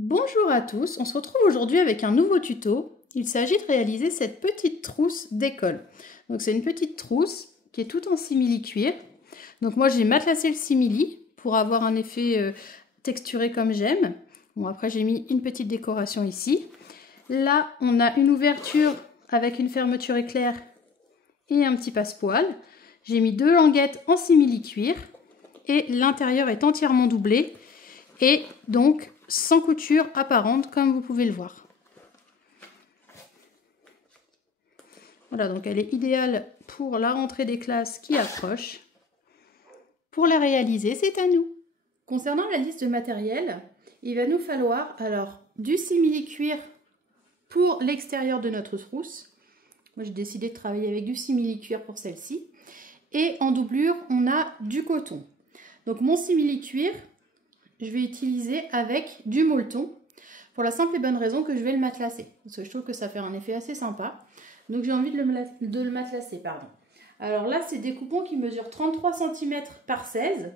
Bonjour à tous, on se retrouve aujourd'hui avec un nouveau tuto. Il s'agit de réaliser cette petite trousse d'école. Donc c'est une petite trousse qui est toute en simili-cuir. Donc moi j'ai matelassé le simili pour avoir un effet texturé comme j'aime. Bon, après j'ai mis une petite décoration ici. Là on a une ouverture avec une fermeture éclair et un petit passepoil. J'ai mis deux languettes en simili-cuir et l'intérieur est entièrement doublé et donc sans couture apparente comme vous pouvez le voir. Voilà, donc elle est idéale pour la rentrée des classes qui approche. Pour la réaliser, c'est à nous. Concernant la liste de matériel, il va nous falloir alors du simili-cuir pour l'extérieur de notre trousse. Moi j'ai décidé de travailler avec du simili-cuir pour celle-ci. Et en doublure, on a du coton. Donc mon simili-cuir, je vais utiliser avec du molleton pour la simple et bonne raison que je vais le matelasser. Parce que je trouve que ça fait un effet assez sympa. Donc j'ai envie de le matelasser. Alors là, c'est des coupons qui mesurent 33 cm par 16.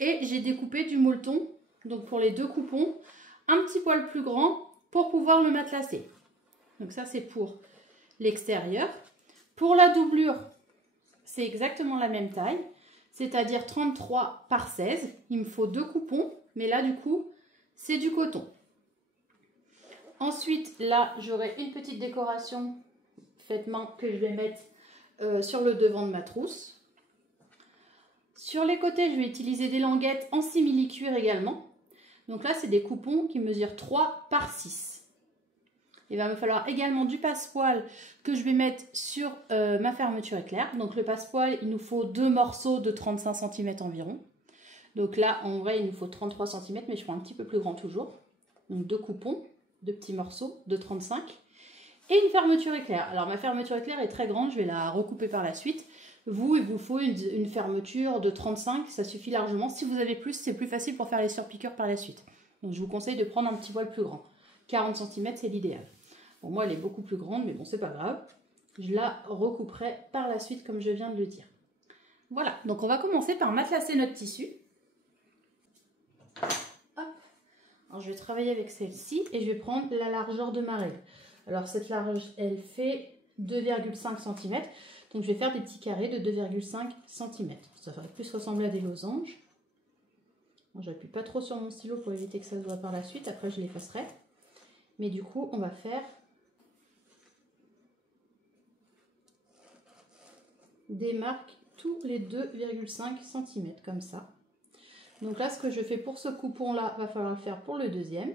Et j'ai découpé du molleton, donc pour les deux coupons, un petit poil plus grand pour pouvoir le matelasser. Donc ça, c'est pour l'extérieur. Pour la doublure, c'est exactement la même taille. C'est-à-dire 33 par 16. Il me faut deux coupons. Mais là, du coup, c'est du coton. Ensuite, là, j'aurai une petite décoration faite main que je vais mettre sur le devant de ma trousse. Sur les côtés, je vais utiliser des languettes en simili-cuir également. Donc là, c'est des coupons qui mesurent 3 par 6. Il va me falloir également du passepoil que je vais mettre sur ma fermeture éclair. Donc le passepoil, il nous faut deux morceaux de 35 cm environ. Donc là, en vrai, il nous faut 33 cm, mais je prends un petit peu plus grand toujours. Donc deux coupons, deux petits morceaux de 35. Et une fermeture éclair. Alors ma fermeture éclair est très grande, je vais la recouper par la suite. Vous, il vous faut une fermeture de 35, ça suffit largement. Si vous avez plus, c'est plus facile pour faire les surpiqûres par la suite. Donc je vous conseille de prendre un petit poil plus grand. 40 cm, c'est l'idéal. Bon, moi, elle est beaucoup plus grande, mais bon, c'est pas grave. Je la recouperai par la suite, comme je viens de le dire. Voilà, donc on va commencer par matelasser notre tissu. Alors, je vais travailler avec celle-ci et je vais prendre la largeur de ma règle. Alors cette largeur, elle fait 2,5 cm. Donc je vais faire des petits carrés de 2,5 cm. Ça va plus ressembler à des losanges. Bon, j'appuie pas trop sur mon stylo pour éviter que ça se voit par la suite. Après je l'effacerai. Mais du coup on va faire des marques tous les 2,5 cm comme ça. Donc là, ce que je fais pour ce coupon-là, va falloir le faire pour le deuxième.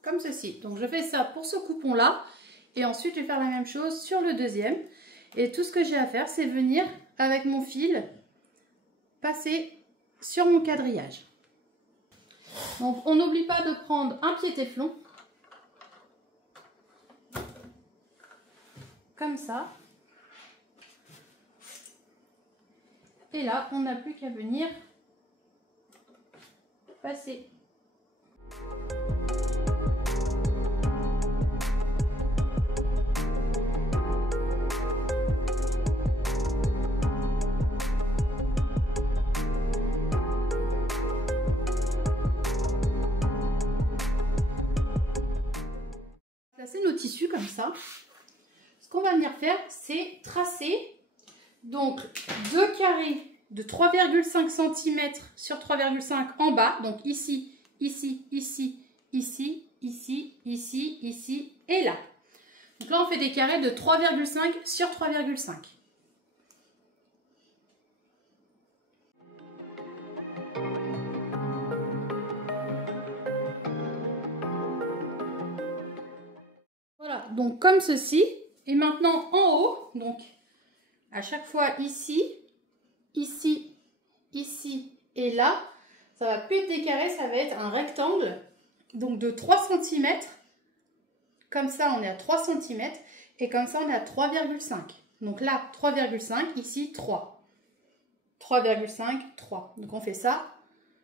Comme ceci. Donc je fais ça pour ce coupon-là. Et ensuite, je vais faire la même chose sur le deuxième. Et tout ce que j'ai à faire, c'est venir avec mon fil passer sur mon quadrillage. Donc on n'oublie pas de prendre un pied téflon. Comme ça. Et là, on n'a plus qu'à venir passer. Placer nos tissus comme ça. Ce qu'on va venir faire, c'est tracer donc deux carrés de 3,5 cm sur 3,5 en bas. Donc ici, ici, ici, ici, ici, ici, ici et là. Donc là, on fait des carrés de 3,5 sur 3,5. Voilà, donc comme ceci. Et maintenant en haut, donc à chaque fois ici, ici, ici et là, ça va plus être des carrés, ça va être un rectangle donc de 3 cm. Comme ça, on est à 3 cm et comme ça, on est à 3,5. Donc là, 3,5, ici 3. 3,5, 3. Donc on fait ça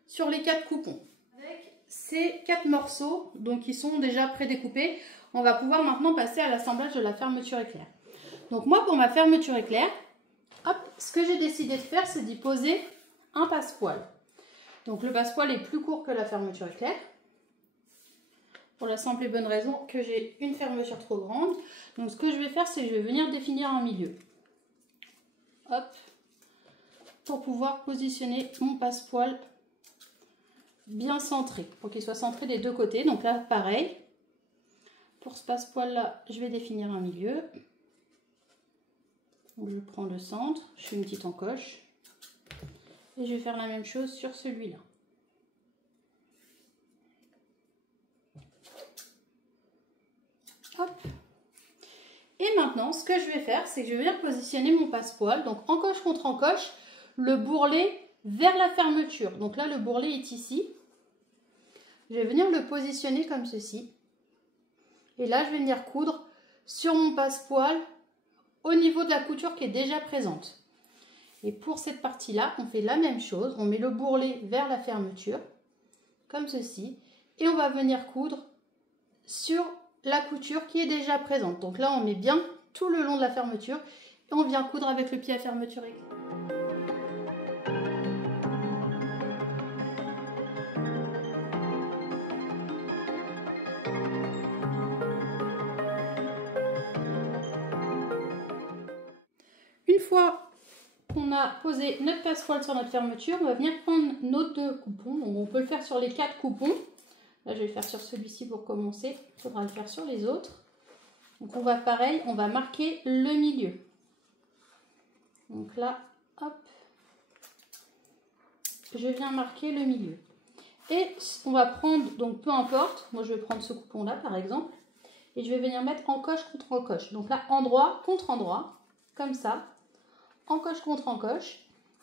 sur les 4 coupons. Avec ces 4 morceaux, donc qui sont déjà prédécoupés, on va pouvoir maintenant passer à l'assemblage de la fermeture éclair. Donc moi, pour ma fermeture éclair, ce que j'ai décidé de faire, c'est d'y poser un passepoil. Donc le passepoil est plus court que la fermeture éclair. Pour la simple et bonne raison que j'ai une fermeture trop grande. Donc ce que je vais faire, c'est que je vais venir définir un milieu. Hop. Pour pouvoir positionner mon passepoil bien centré. Pour qu'il soit centré des deux côtés. Donc là, pareil. Pour ce passepoil là, je vais définir un milieu. Donc je prends le centre, je fais une petite encoche. Et je vais faire la même chose sur celui-là. Hop. Et maintenant, ce que je vais faire, c'est que je vais venir positionner mon passepoil. Donc encoche contre encoche, le bourrelet vers la fermeture. Donc là, le bourrelet est ici. Je vais venir le positionner comme ceci. Et là, je vais venir coudre sur mon passepoil au niveau de la couture qui est déjà présente. Et pour cette partie-là, on fait la même chose. On met le bourrelet vers la fermeture, comme ceci. Et on va venir coudre sur la couture qui est déjà présente. Donc là, on met bien tout le long de la fermeture. Et on vient coudre avec le pied à fermeture éclair. Une fois qu'on a posé notre passepoil sur notre fermeture, on va venir prendre nos deux coupons. Donc on peut le faire sur les 4 coupons. Là, je vais le faire sur celui-ci pour commencer. Il faudra le faire sur les autres. Donc on va pareil, on va marquer le milieu. Donc là, hop, je viens marquer le milieu. Et on va prendre, donc peu importe, moi je vais prendre ce coupon-là par exemple, et je vais venir mettre encoche contre encoche. Donc là, endroit contre endroit, comme ça. Encoche contre encoche.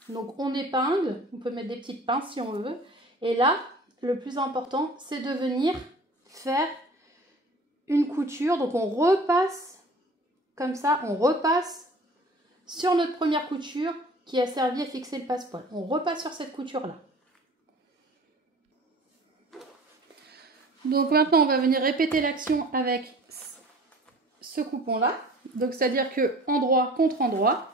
Donc on épingle, on peut mettre des petites pinces si on veut. Et là, le plus important, c'est de venir faire une couture. Donc on repasse comme ça, on repasse sur notre première couture qui a servi à fixer le passepoil. On repasse sur cette couture-là. Donc maintenant, on va venir répéter l'action avec ce coupon-là. Donc c'est-à-dire que endroit contre endroit.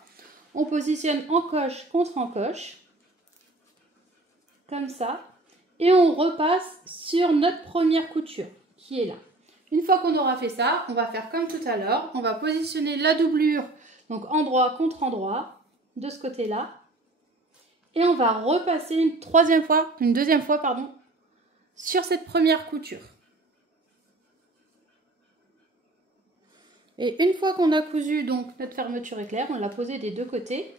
On positionne encoche contre encoche, comme ça, et on repasse sur notre première couture qui est là. Une fois qu'on aura fait ça, on va faire comme tout à l'heure, on va positionner la doublure, donc endroit contre endroit, de ce côté-là, et on va repasser une deuxième fois, sur cette première couture. Et une fois qu'on a cousu donc notre fermeture éclair, on l'a posée des deux côtés.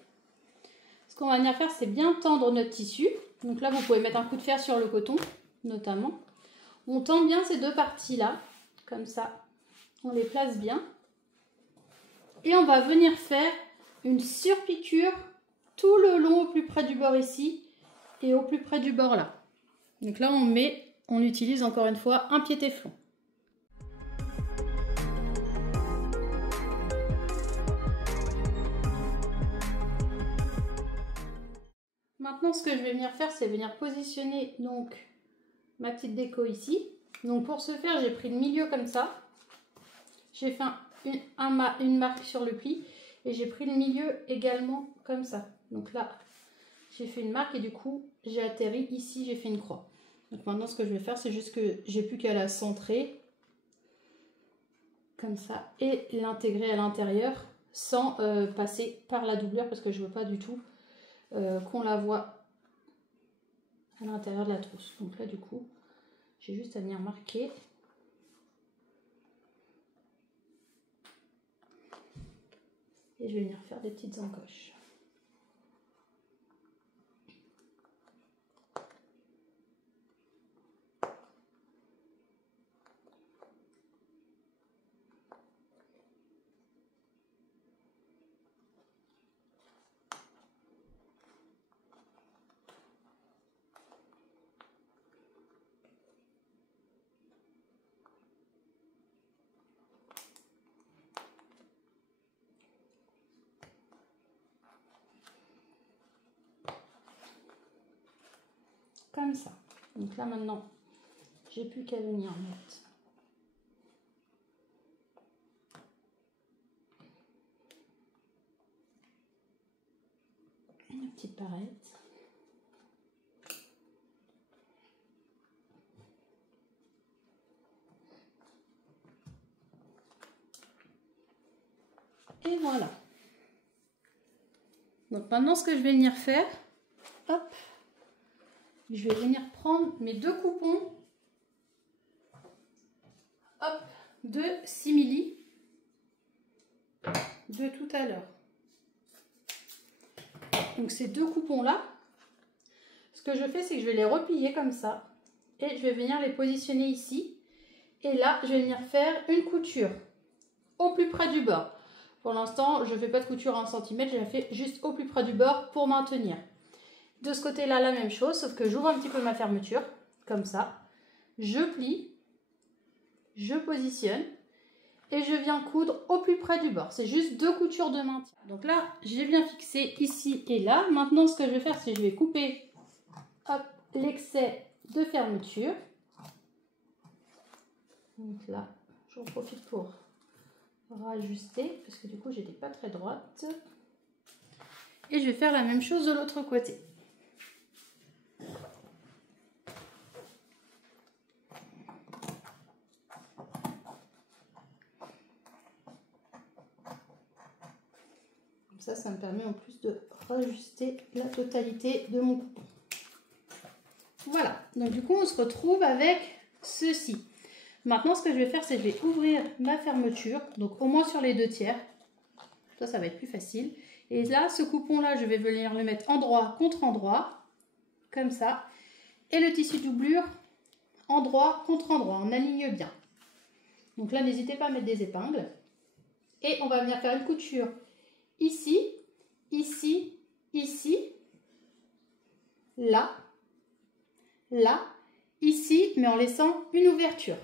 Ce qu'on va venir faire, c'est bien tendre notre tissu. Donc là, vous pouvez mettre un coup de fer sur le coton, notamment. On tend bien ces deux parties-là, comme ça. On les place bien. Et on va venir faire une surpiqûre tout le long au plus près du bord ici et au plus près du bord là. Donc là, on utilise encore une fois un pied téflon. Maintenant, ce que je vais venir faire, c'est venir positionner donc ma petite déco ici. Donc pour ce faire, j'ai pris le milieu comme ça. J'ai fait une marque sur le pli et j'ai pris le milieu également comme ça. Donc là, j'ai fait une marque et du coup, j'ai atterri ici, j'ai fait une croix. Donc maintenant, ce que je vais faire, c'est juste que j'ai plus qu'à la centrer comme ça et l'intégrer à l'intérieur sans passer par la doublure parce que je veux pas du tout qu'on la voit à l'intérieur de la trousse. Donc là, du coup, j'ai juste à venir marquer. Et je vais venir faire des petites encoches. Comme ça. Donc là maintenant, j'ai plus qu'à venir mettre petites barrettes. Et voilà. Donc maintenant, ce que je vais venir faire, hop, je vais venir prendre mes deux coupons, hop, de simili de tout à l'heure. Donc ces deux coupons là, ce que je fais, c'est que je vais les replier comme ça et je vais venir les positionner ici. Et là, je vais venir faire une couture au plus près du bord. Pour l'instant, je ne fais pas de couture à 1 cm, je la fais juste au plus près du bord pour maintenir. De ce côté-là, la même chose, sauf que j'ouvre un petit peu ma fermeture, comme ça. Je plie, je positionne et je viens coudre au plus près du bord. C'est juste 2 coutures de maintien. Donc là, j'ai bien fixé ici et là. Maintenant, ce que je vais faire, c'est que je vais couper l'excès de fermeture. Donc là, j'en profite pour rajuster parce que du coup, j'étais pas très droite. Et je vais faire la même chose de l'autre côté. Ça me permet en plus de rajuster la totalité de mon coupon. Voilà, donc du coup on se retrouve avec ceci. Maintenant ce que je vais faire, c'est que je vais ouvrir ma fermeture, donc au moins sur les 2 tiers. Ça va être plus facile. Et là, ce coupon-là, je vais venir le mettre endroit contre endroit, comme ça. Et le tissu doublure, endroit contre endroit, on aligne bien. Donc là, n'hésitez pas à mettre des épingles. Et on va venir faire une couture ici, ici, ici, là, là, ici, mais en laissant une ouverture.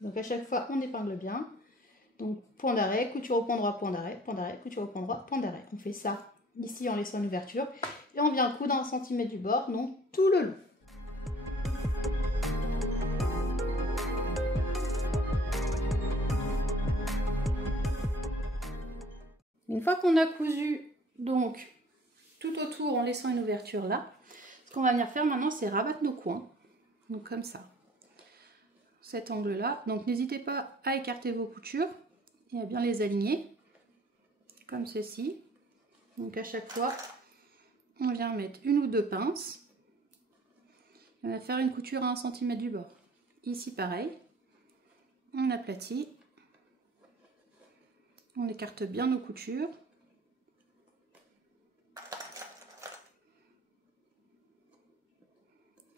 Donc à chaque fois, on épingle bien. Donc point d'arrêt, couture au point droit, point d'arrêt, couture au point droit, point d'arrêt. On fait ça ici en laissant une ouverture. Et on vient coudre 1 cm du bord, donc tout le long. Une fois qu'on a cousu donc tout autour en laissant une ouverture là, ce qu'on va venir faire maintenant, c'est rabattre nos coins. Donc comme ça. Cet angle-là. Donc n'hésitez pas à écarter vos coutures et à bien les aligner. Comme ceci. Donc à chaque fois, on vient mettre 1 ou 2 pinces. On va faire une couture à 1 cm du bord. Ici pareil. On aplatit. On écarte bien nos coutures.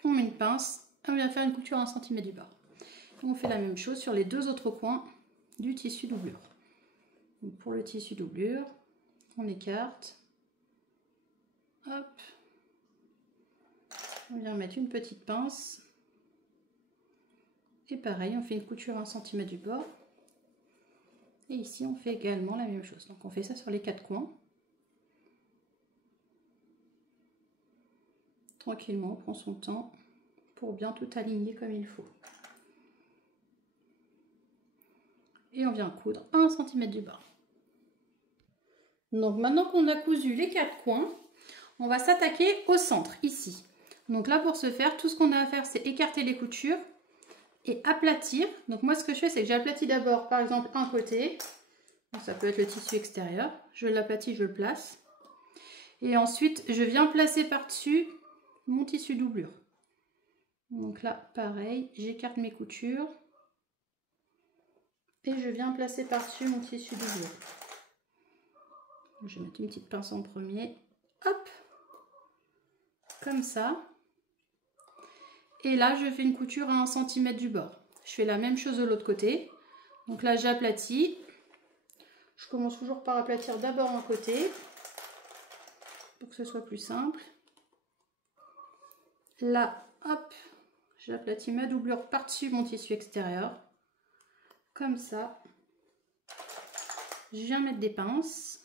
On met une pince. On vient faire une couture à 1 cm du bord. On fait la même chose sur les 2 autres coins du tissu doublure. Donc pour le tissu doublure, on écarte. Hop. On vient mettre une petite pince. Et pareil, on fait une couture à 1 cm du bord. Et ici, on fait également la même chose. Donc on fait ça sur les 4 coins. Tranquillement, on prend son temps pour bien tout aligner comme il faut. Et on vient coudre à 1 cm du bord. Donc maintenant qu'on a cousu les 4 coins, on va s'attaquer au centre, ici. Donc là, pour ce faire, tout ce qu'on a à faire, c'est écarter les coutures et aplatir. Donc moi, ce que je fais, c'est que j'aplatis d'abord, par exemple, un côté. Donc, ça peut être le tissu extérieur. Je l'aplatis, je le place. Et ensuite, je viens placer par-dessus mon tissu doublure. Donc là, pareil, j'écarte mes coutures. Et je viens placer par-dessus mon tissu doublure. Je vais mettre une petite pince en premier. Hop! Comme ça. Et là, je fais une couture à 1 cm du bord. Je fais la même chose de l'autre côté. Donc là, j'aplatis. Je commence toujours par aplatir d'abord un côté pour que ce soit plus simple. Là, hop, j'aplatis ma doublure par-dessus mon tissu extérieur. Comme ça. Je viens mettre des pinces.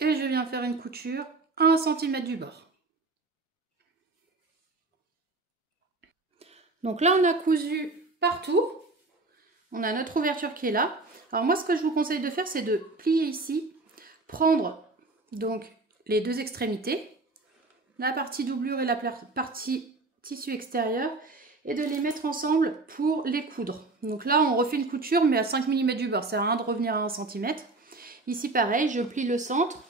Et je viens faire une couture à 1 cm du bord. Donc là, on a cousu partout. On a notre ouverture qui est là. Alors moi, ce que je vous conseille de faire, c'est de plier ici, prendre donc les deux extrémités, la partie doublure et la partie tissu extérieur, et de les mettre ensemble pour les coudre. Donc là, on refait une couture, mais à 5 mm du bord. Ça sert à rien de revenir à 1 cm. Ici, pareil, je plie le centre.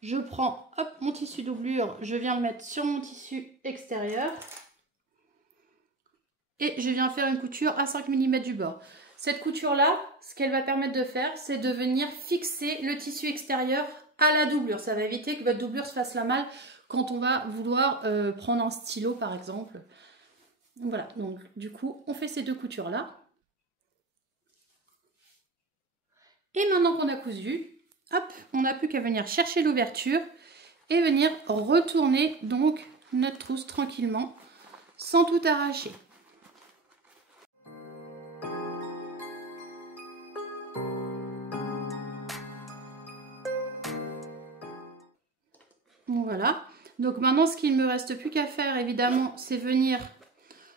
Je prends hop, mon tissu doublure, je viens le mettre sur mon tissu extérieur. Et je viens faire une couture à 5 mm du bord. Cette couture-là, ce qu'elle va permettre de faire, c'est de venir fixer le tissu extérieur à la doublure. Ça va éviter que votre doublure se fasse la malle quand on va vouloir prendre un stylo, par exemple. Voilà, donc du coup, on fait ces deux coutures-là. Et maintenant qu'on a cousu, hop, on n'a plus qu'à venir chercher l'ouverture et venir retourner donc notre trousse tranquillement, sans tout arracher. Voilà, donc maintenant ce qu'il ne me reste plus qu'à faire évidemment, c'est venir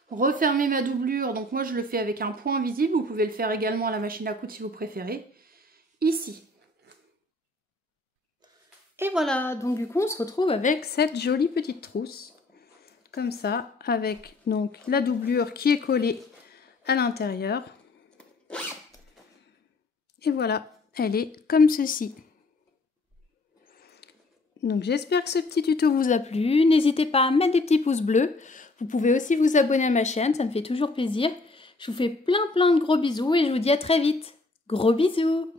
refermer ma doublure. Donc moi je le fais avec un point visible, vous pouvez le faire également à la machine à coudre si vous préférez, ici. Et voilà, donc du coup on se retrouve avec cette jolie petite trousse, comme ça, avec donc la doublure qui est collée à l'intérieur. Et voilà, elle est comme ceci. Donc j'espère que ce petit tuto vous a plu. N'hésitez pas à mettre des petits pouces bleus. Vous pouvez aussi vous abonner à ma chaîne, ça me fait toujours plaisir. Je vous fais plein de gros bisous et je vous dis à très vite. Gros bisous!